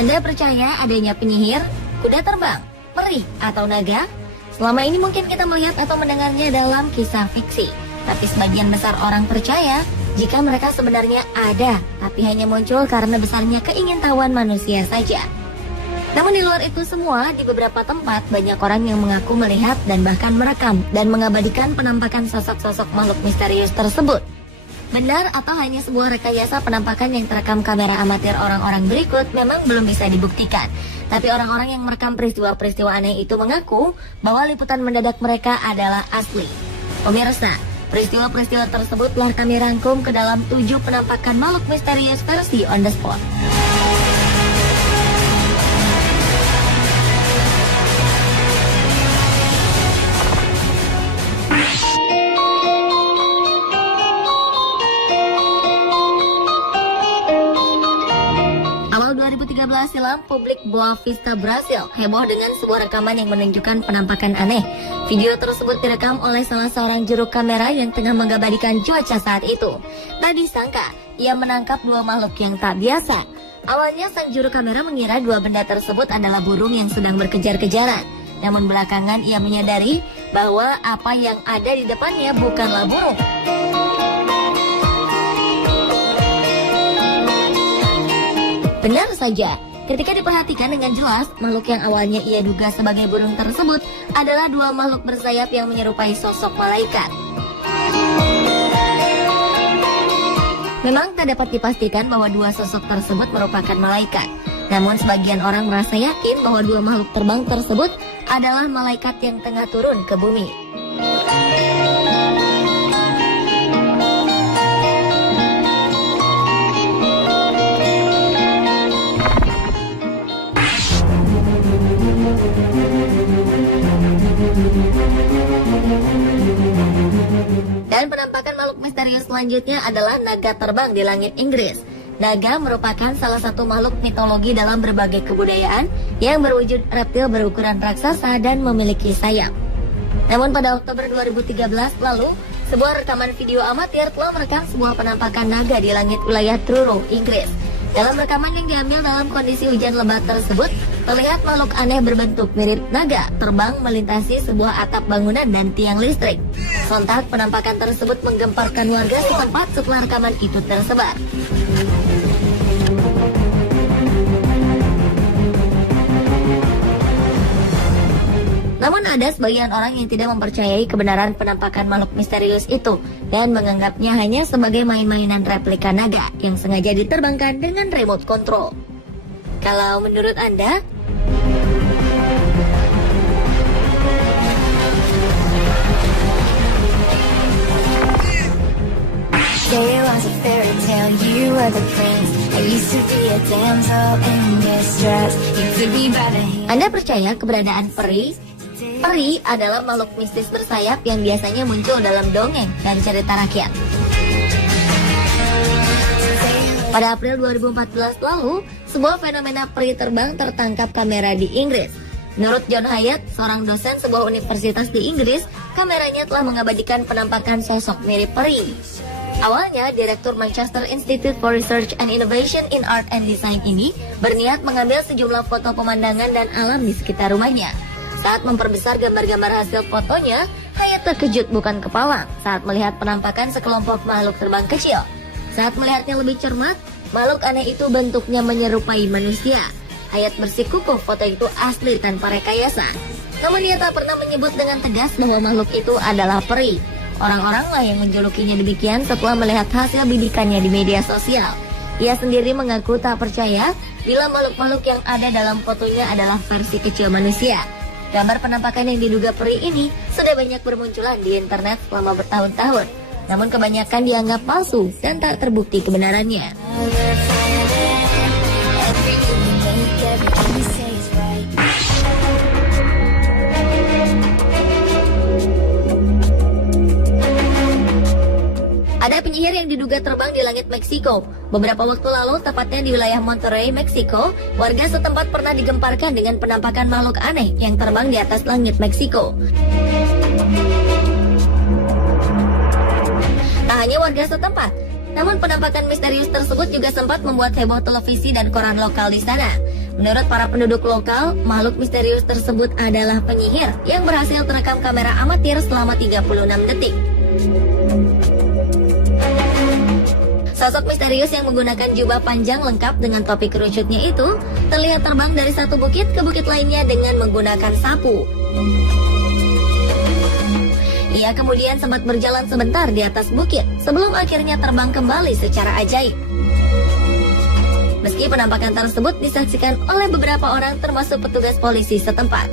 Anda percaya adanya penyihir, kuda terbang, peri, atau naga? Selama ini mungkin kita melihat atau mendengarnya dalam kisah fiksi. Tapi sebagian besar orang percaya jika mereka sebenarnya ada, tapi hanya muncul karena besarnya keingintahuan manusia saja. Namun di luar itu semua, di beberapa tempat banyak orang yang mengaku melihat dan bahkan merekam dan mengabadikan penampakan sosok-sosok makhluk misterius tersebut. Benar atau hanya sebuah rekayasa penampakan yang terekam kamera amatir orang-orang berikut memang belum bisa dibuktikan. Tapi orang-orang yang merekam peristiwa-peristiwa aneh itu mengaku bahwa liputan mendadak mereka adalah asli. Pemirsa, peristiwa-peristiwa tersebut telah kami rangkum ke dalam 7 penampakan makhluk misterius versi on the spot. Awal 2013 silam, publik Boa Vista, Brasil heboh dengan sebuah rekaman yang menunjukkan penampakan aneh. Video tersebut direkam oleh salah seorang juru kamera yang tengah mengabadikan cuaca saat itu. Tak disangka, ia menangkap 2 makhluk yang tak biasa. Awalnya sang juru kamera mengira 2 benda tersebut adalah burung yang sedang berkejar-kejaran. Namun belakangan ia menyadari bahwa apa yang ada di depannya bukanlah burung. Benar saja, ketika diperhatikan dengan jelas, makhluk yang awalnya ia duga sebagai burung tersebut adalah 2 makhluk bersayap yang menyerupai sosok malaikat. Memang tak dapat dipastikan bahwa 2 sosok tersebut merupakan malaikat. Namun sebagian orang merasa yakin bahwa 2 makhluk terbang tersebut adalah malaikat yang tengah turun ke bumi. Dan penampakan makhluk misterius selanjutnya adalah naga terbang di langit Inggris. Naga merupakan salah satu makhluk mitologi dalam berbagai kebudayaan yang berwujud reptil berukuran raksasa dan memiliki sayap. Namun pada Oktober 2013 lalu, sebuah rekaman video amatir telah merekam sebuah penampakan naga di langit wilayah Truro, Inggris. Dalam rekaman yang diambil dalam kondisi hujan lebat tersebut, terlihat makhluk aneh berbentuk mirip naga terbang melintasi sebuah atap bangunan dan tiang listrik. Sontak penampakan tersebut menggemparkan warga setempat setelah rekaman itu tersebar. Namun ada sebagian orang yang tidak mempercayai kebenaran penampakan makhluk misterius itu dan menganggapnya hanya sebagai main-mainan replika naga yang sengaja diterbangkan dengan remote control. Kalau menurut Anda? Anda percaya keberadaan peri? Peri adalah makhluk mistis bersayap yang biasanya muncul dalam dongeng dan cerita rakyat. Pada April 2014 lalu, sebuah fenomena peri terbang tertangkap kamera di Inggris. Menurut John Hyatt, seorang dosen sebuah universitas di Inggris, kameranya telah mengabadikan penampakan sosok mirip peri. Awalnya, Direktur Manchester Institute for Research and Innovation in Art and Design ini berniat mengambil sejumlah foto pemandangan dan alam di sekitar rumahnya. Saat memperbesar gambar-gambar hasil fotonya, Hyatt terkejut bukan kepala saat melihat penampakan sekelompok makhluk terbang kecil. Saat melihatnya lebih cermat, makhluk aneh itu bentuknya menyerupai manusia. Hyatt bersikukuh foto itu asli tanpa rekayasa. Namun dia tak pernah menyebut dengan tegas bahwa makhluk itu adalah peri. Orang-oranglah yang menjulukinya demikian setelah melihat hasil bidikannya di media sosial. Ia sendiri mengaku tak percaya bila makhluk-makhluk yang ada dalam fotonya adalah versi kecil manusia. Gambar penampakan yang diduga peri ini sudah banyak bermunculan di internet selama bertahun-tahun. Namun kebanyakan dianggap palsu dan tak terbukti kebenarannya. Ada penyihir yang diduga terbang di langit Meksiko. Beberapa waktu lalu, tepatnya di wilayah Monterrey, Meksiko, warga setempat pernah digemparkan dengan penampakan makhluk aneh yang terbang di atas langit Meksiko. Tak hanya warga setempat, namun penampakan misterius tersebut juga sempat membuat heboh televisi dan koran lokal di sana. Menurut para penduduk lokal, makhluk misterius tersebut adalah penyihir yang berhasil terekam kamera amatir selama 36 detik. Sosok misterius yang menggunakan jubah panjang lengkap dengan topi kerucutnya itu terlihat terbang dari satu bukit ke bukit lainnya dengan menggunakan sapu. Ia kemudian sempat berjalan sebentar di atas bukit sebelum akhirnya terbang kembali secara ajaib. Meski penampakan tersebut disaksikan oleh beberapa orang termasuk petugas polisi setempat.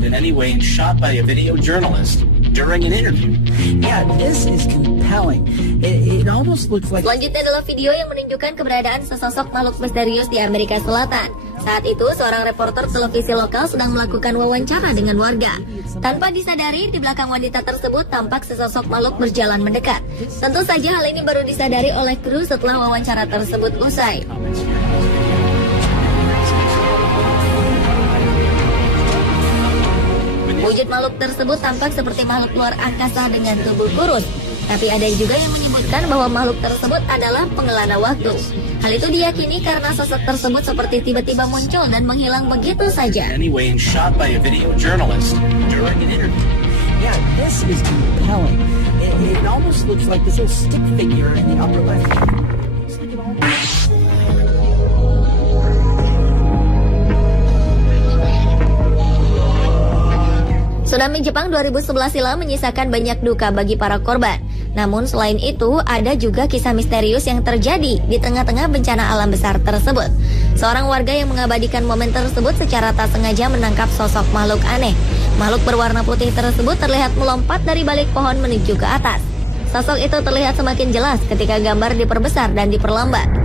In any way and shot by a video journalist during an interview. Yeah, this is compelling. It almost looks like... Selanjutnya adalah video yang menunjukkan keberadaan sesosok makhluk misterius di Amerika Selatan. Saat itu, seorang reporter televisi lokal sedang melakukan wawancara dengan warga. Tanpa disadari, di belakang wanita tersebut tampak sesosok makhluk berjalan mendekat. Tentu saja hal ini baru disadari oleh kru setelah wawancara tersebut usai. Wujud makhluk tersebut tampak seperti makhluk luar angkasa dengan tubuh kurus. Tapi ada juga yang menyebutkan bahwa makhluk tersebut adalah pengelana waktu. Hal itu diyakini karena sosok tersebut seperti tiba-tiba muncul dan menghilang begitu saja. Anyway, and shot by a video journalist during an interview. Yeah, this is compelling. It almost looks like this little stick figure in the upper left. Looks like it almost... Tsunami Jepang 2011 silam menyisakan banyak duka bagi para korban. Namun selain itu, ada juga kisah misterius yang terjadi di tengah-tengah bencana alam besar tersebut. Seorang warga yang mengabadikan momen tersebut secara tak sengaja menangkap sosok makhluk aneh. Makhluk berwarna putih tersebut terlihat melompat dari balik pohon menuju ke atas. Sosok itu terlihat semakin jelas ketika gambar diperbesar dan diperlambat.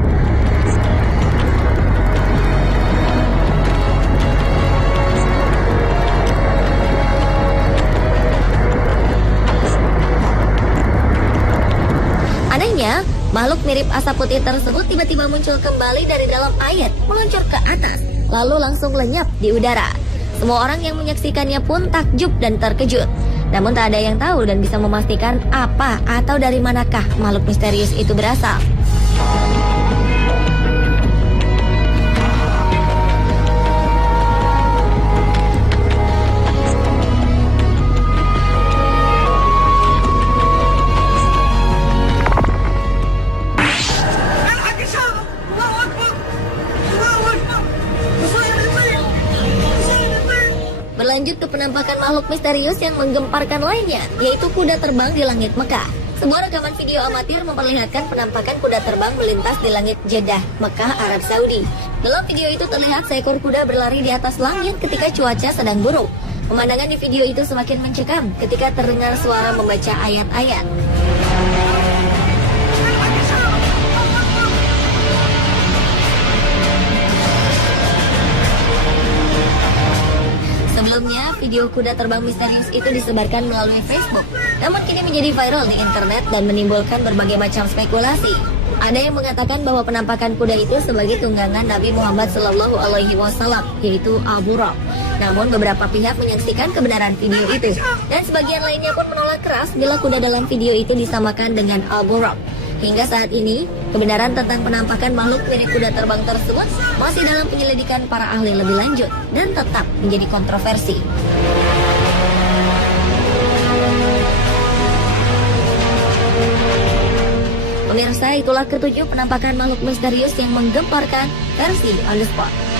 Anehnya, makhluk mirip asap putih tersebut tiba-tiba muncul kembali dari dalam air, meluncur ke atas, lalu langsung lenyap di udara. Semua orang yang menyaksikannya pun takjub dan terkejut. Namun tak ada yang tahu dan bisa memastikan apa atau dari manakah makhluk misterius itu berasal. Berlanjut ke penampakan makhluk misterius yang menggemparkan lainnya, yaitu kuda terbang di langit Mekah. Sebuah rekaman video amatir memperlihatkan penampakan kuda terbang melintas di langit Jeddah, Mekah, Arab Saudi. Dalam video itu terlihat seekor kuda berlari di atas langit ketika cuaca sedang buruk. Pemandangan di video itu semakin mencekam ketika terdengar suara membaca ayat-ayat. Sebelumnya, video kuda terbang misterius itu disebarkan melalui Facebook, namun kini menjadi viral di internet dan menimbulkan berbagai macam spekulasi. Ada yang mengatakan bahwa penampakan kuda itu sebagai tunggangan Nabi Muhammad SAW, yaitu Al-Buraq. Namun beberapa pihak menyaksikan kebenaran video itu, dan sebagian lainnya pun menolak keras bila kuda dalam video itu disamakan dengan Al-Buraq. Hingga saat ini, kebenaran tentang penampakan makhluk mirip kuda terbang tersebut masih dalam penyelidikan para ahli lebih lanjut dan tetap menjadi kontroversi. Pemirsa, itulah ketujuh penampakan makhluk misterius yang menggemparkan versi On The Spot.